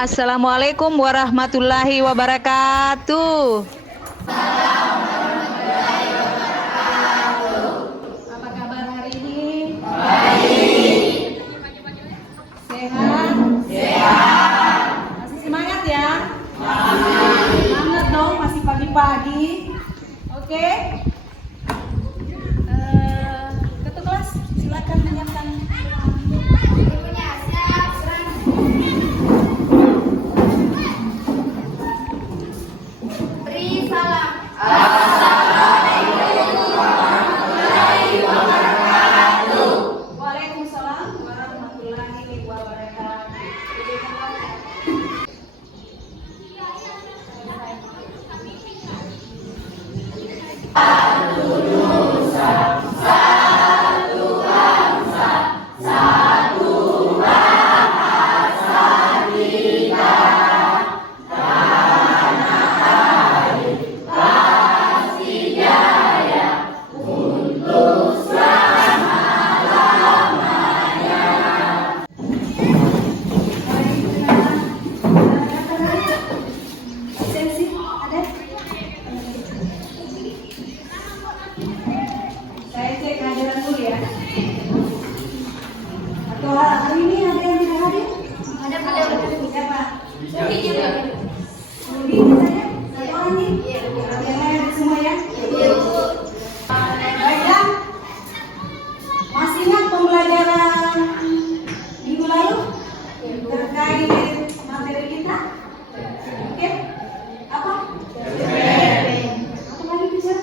Assalamualaikum warahmatullahi wabarakatuh. Apa kabar hari ini? Baik. Sehat? Sehat. Masih semangat ya? Semangat dong, masih pagi-pagi. Oke? Ketua kelas, silakan menyiapkan. Saya cek kehadiran dulu ya. Atau hari ini ada yang tidak hadir? Ada. Siapa? Rudi saja? Satu orang nih? Yang lain semua ya? Baiklah. Masih ingat pembelajaran minggu lalu terkait materi kita? Oke? Apa? Apa lagi bicara?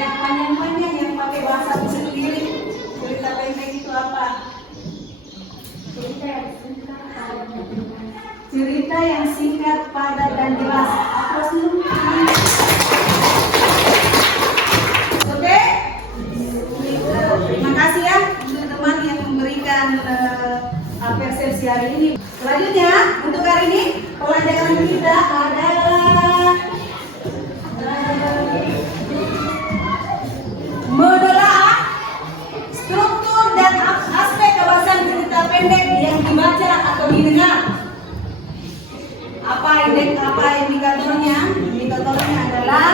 Yang panjang-panjang yang pakai bahasa sendiri. Cerita pendek itu apa? Cerita yang singkat, padat dan jelas. Apa sih? Oke? Terima kasih ya teman-teman yang memberikan persepsi hari ini. Selanjutnya untuk hari ini pelajaran kita adalah menelaah struktur dan aspek kebahasan cerita pendek yang dibaca atau didengar. Apa indikatornya? Indikatornya adalah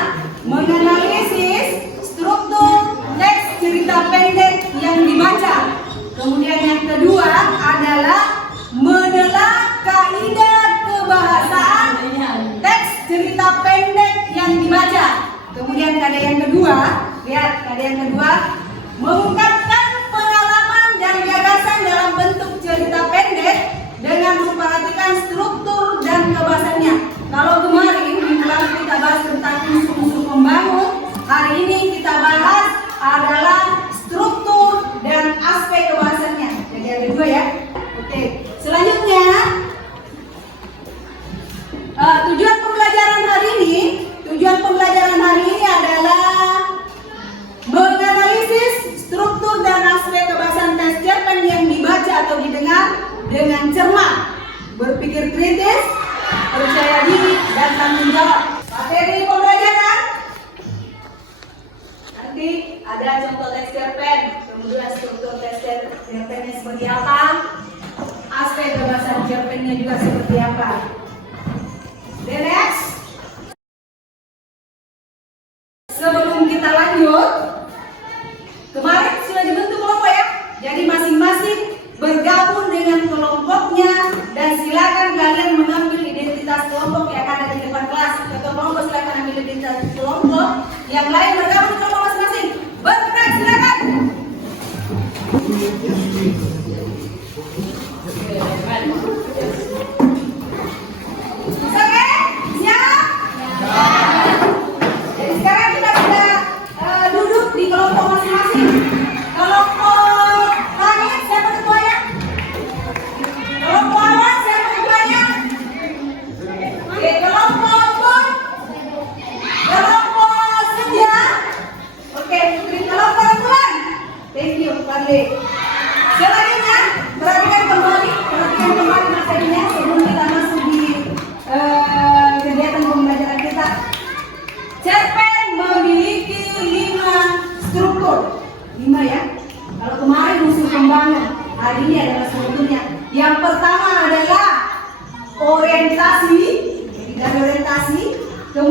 menganalisis struktur teks cerita pendek yang dibaca. Kemudian yang kedua adalah menelaah kaidah kebahasaan teks cerita pendek yang dibaca. Kemudian kaidah yang kedua, lihat kaidah yang kedua, mengungkapkan pengalaman dan gagasan dalam bentuk cerita pendek dengan memperhatikan struktur dan kebahasannya. Kalau kemarin minggu lalu kita bahas tentang unsur-unsur pembangun, hari ini kita bahas adalah struktur dan aspek kebahasannya. Jadi ada dua ya. Oke. Selanjutnya tujuan pembelajaran hari ini adalah menganalisis struktur dan aspek kebahasan teks cerpen yang dibaca atau didengar dengan cermat, berpikir kritis, percaya diri dan tanggung jawab. Materi pembelajaran nanti ada contoh teks cerpen, kemudian struktur teks cerpennya seperti apa, aspek kebahasan cerpennya juga seperti apa. The next, sebelum kita lanjut, kemarin sudah dibentuk kelompok ya. Jadi masing-masing bergabung dengan kelompoknya dan silakan kalian mengambil identitas kelompok yang ada di depan kelas. Ketua kelompok silakan ambil identitas kelompok, yang lain bergabung di kelompok masing-masing. Bergerak silakan. Oke, siap? Jadi sekarang kita sudah duduk di kelompok masing-masing. Kelompok langit siapa ketuanya? Kelompok awan siapa ketuanya? Oke, kelompok pun, kelompok senja. Oke, putri kelompok bulan. Thank you, Fadli. Selanjutnya perhatikan kembali materinya sebelum kita masuk di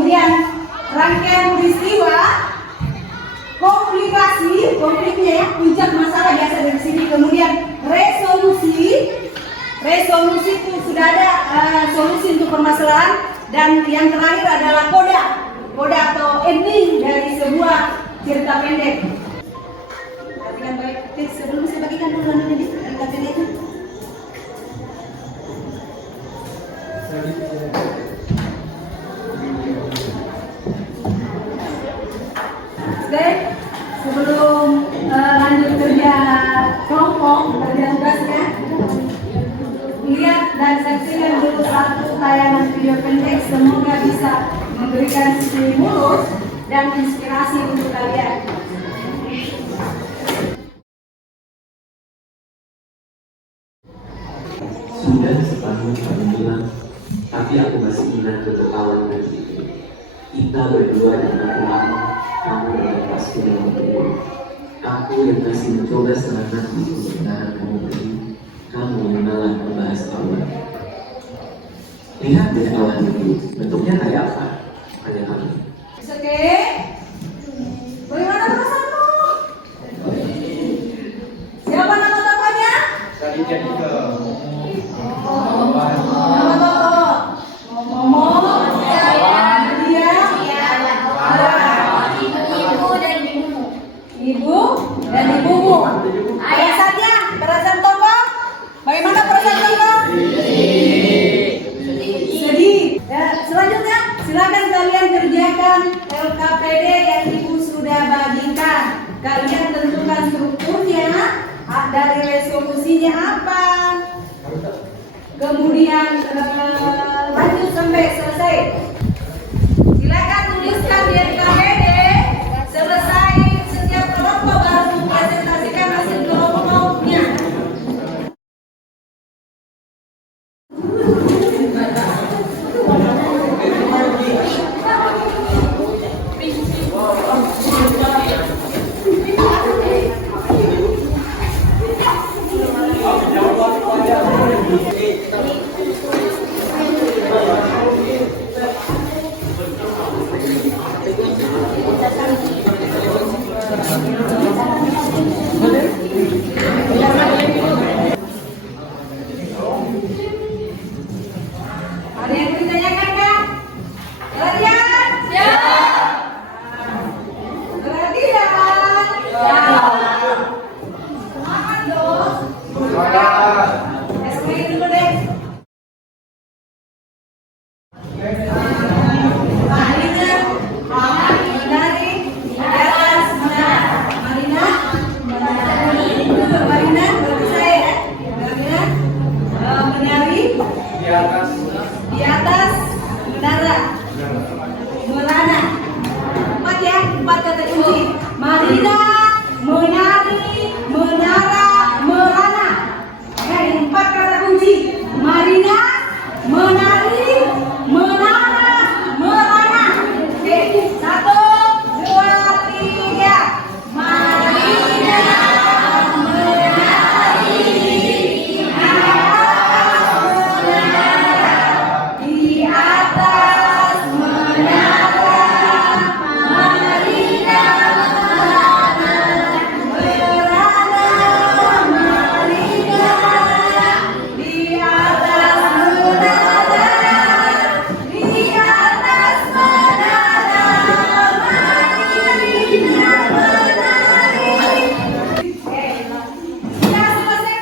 kemudian rangkaian peristiwa, konfliknya ya, puncak masalah biasa dari sini, kemudian resolusi itu sudah ada solusi untuk permasalahan, dan yang terakhir adalah koda atau ending dari sebuah cerita pendek. Perhatikan baik, sebelum saya bagikan dulu ini cerita pendeknya. Oke, sebelum lanjut kerja kelompok, kerja tugasnya, lihat dan saksikan dulu satu tayangan video pendek, semoga bisa memberikan stimulus dan inspirasi untuk kalian. Sudah setahun kamu bilang, tapi aku masih ingat untuk awal nanti. Kita berdua dan aku lama, kamu dengan pasti dalam berdua. Aku yang masih mencoba setengah hati untuk menahan kamu pergi. Kamu yang malah membahas awal. Lihat deh awal itu, bentuknya kayak apa? Tanya kamu. Oke, bagaimana perasaanmu? Siapa nama tokohnya? Tadi dia juga. Ibu dan ibumu. Perasaannya, perasaan tokoh. Bagaimana perasaan tokoh? Sedih. Ya, selanjutnya silakan kalian kerjakan LKPD yang ibu sudah bagikan. Kalian tentukan strukturnya, dari resolusinya apa. Kemudian lanjut sampai selesai. Silakan tuliskan di LKPD. Selesai setiap kelompok baru presentasikan hasil kelompoknya. Ada yang ditanyakan kan? Kalian? Ya. Kalian? Ya. Semangat dong. Semangat. SPI dulu deh. Marina, dari di atas mana? Marina, Marina, berarti saya ya. Marina, menari Di atas. menara. Merana. 4 ya, 4 kata kunci. Marina, menari, menara, merana. Oke, 4 kata kunci. Marina, menari, menara, merana. Oke, 1, 2, 3. Marina, menari, di atas menara, Marina, merana, Marina, di atas menara, di atas menara, Marina, menari. Oke, sudah selesai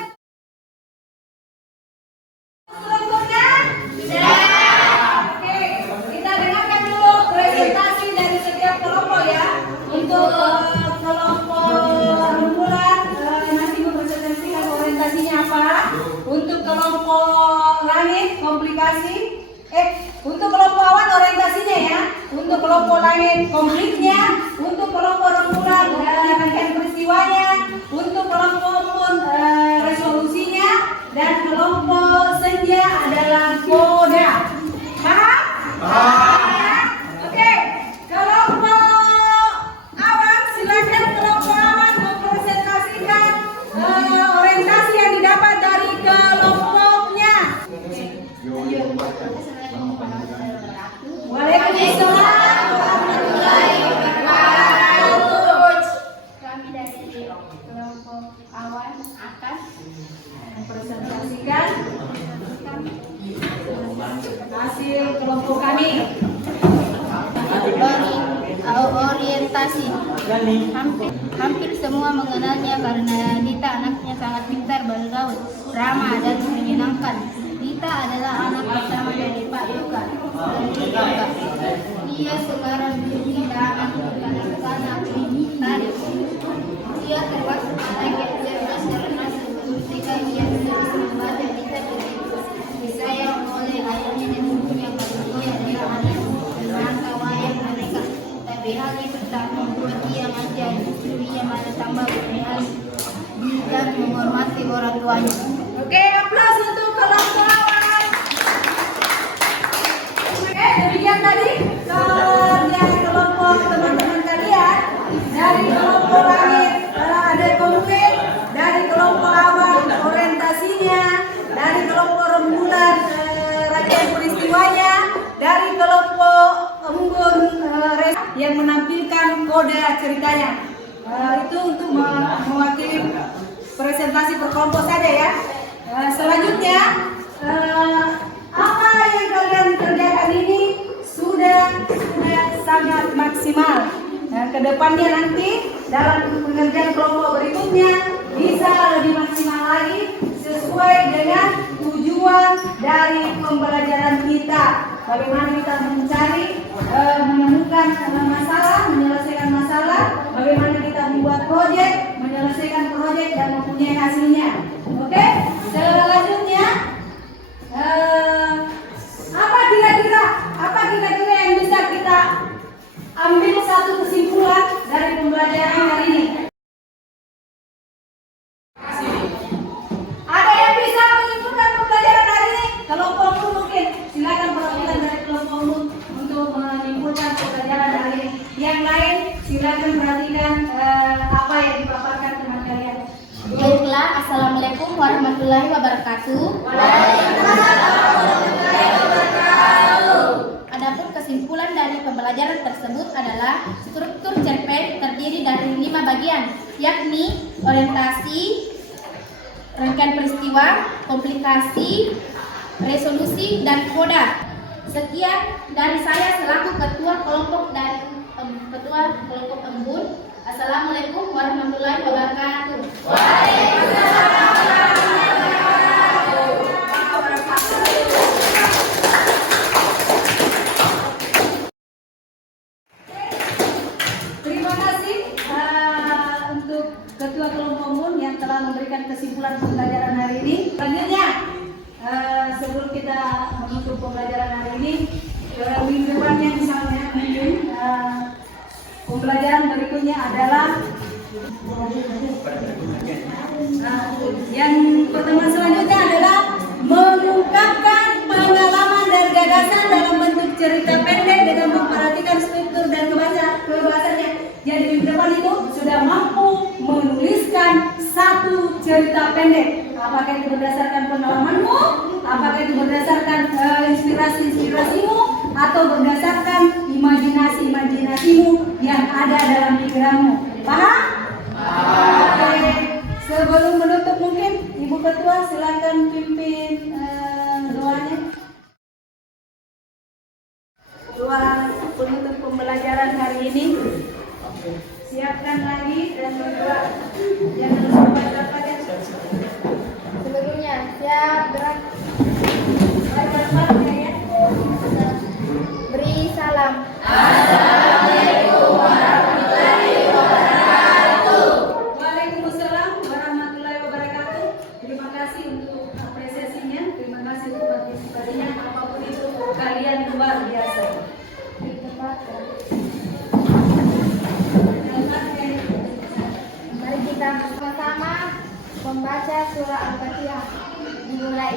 strukturnya? Oke, kita dengarkan dulu presentasi dari setiap kelompok ya. Untuk kelompok rembulan nanti mempresentasikan orientasinya apa. Untuk kelompok langit komplikasi. Untuk kelompok awan orientasinya ya. Untuk kelompok langit konfliknya. Untuk kelompok rembulan rangkaian peristiwanya. Untuk kelompok pun resolusinya. Dan kelompok senja adalah koda. Paham? Paham. Oke, kelompok awan, silakan kelompok awan mempresentasikan orientasi yang didapat dari kelompoknya. Waalaikumsalam. hasil kelompok kami. Orientasi. Hampir semua mengenalnya karena Dita anaknya sangat pintar bergaul, ramah dan menyenangkan. Dita adalah anak pertama dari Pak Yuka dan Ibu Yuka. Dia sekarang berpindah anak tadi. Dia termasuk anak yang cerdas karena ketika ia bisa membaca Dita disayang oleh ayahnya dan ibunya kalau yang dia anak merangka wayang mereka. Tapi hal itu tak membuat ia manja, justru ia malah tambah berani dan menghormati orang tuanya. Oke, aplaus untuk kelompok awal. Oke, demikian tadi kerja kelompok teman-teman kalian. Dari kelompok langit ada konflik, dari kelompok awal orientasinya, dari kelompok rembulan rangkaian peristiwanya, dari kelompok embun yang menampilkan kode ceritanya. Itu untuk mewakili presentasi per kelompok saja ya. Selanjutnya apa yang kalian kerjakan ini sudah sangat maksimal. Kedepannya nanti dalam pengerjaan kelompok berikutnya bisa lebih maksimal lagi sesuai dengan tujuan dari pembelajaran kita. Bagaimana kita mencari, menemukan masalah, menyelesaikan masalah, bagaimana kita membuat proyek, menyelesaikan proyek dan mempunyai hasilnya. Oke, selanjutnya apa kira-kira yang bisa kita ambil satu kesimpulan dari pembelajaran hari ini? Ada yang bisa menyimpulkan pembelajaran hari ini? Kelompokmu mungkin, silakan perwakilan dari kelompokmu untuk menyimpulkan pembelajaran hari ini. Yang lain silakan perhatikan apa yang dipaparkan teman kalian. Baiklah, Assalamualaikum warahmatullahi wabarakatuh. Adapun kesimpulan dari pembelajaran tersebut adalah struktur cerpen terdiri dari 5 bagian, yakni orientasi, rangkaian peristiwa, komplikasi, resolusi, dan koda. Sekian dari saya selaku ketua kelompok embun. Assalamualaikum warahmatullahi wabarakatuh. Terima kasih untuk ketua kelompok embun yang telah memberikan kesimpulan pembelajaran hari ini. Selanjutnya, sebelum kita menutup pembelajaran hari ini, minggu depannya misalnya mungkin pembelajaran berikutnya adalah yang pertemuan selanjutnya adalah mengungkapkan pengalaman dan gagasan dalam bentuk cerita pendek dengan memperhatikan struktur dan kebebasannya. Jadi minggu depan itu sudah mampu menuliskan satu cerita pendek. Apakah itu berdasarkan pengalamanmu, apakah itu berdasarkan inspirasimu, atau berdasarkan imajinasimu yang ada dalam pikiranmu. Paham? Oke. Sebelum menutup mungkin Ibu Ketua silakan pimpin doanya. Doa penutup pembelajaran hari ini. Siapkan lagi dan berdoa. Jangan lupa baca. Sebelumnya, siap gerak. Beri salam. Assalamualaikum warahmatullahi wabarakatuh. Waalaikumsalam warahmatullahi wabarakatuh. Terima kasih untuk apresiasinya, terima kasih untuk partisipasinya. Apapun itu kalian luar biasa. Mari kita bersama membaca surah Al-Fatihah. Dimulai.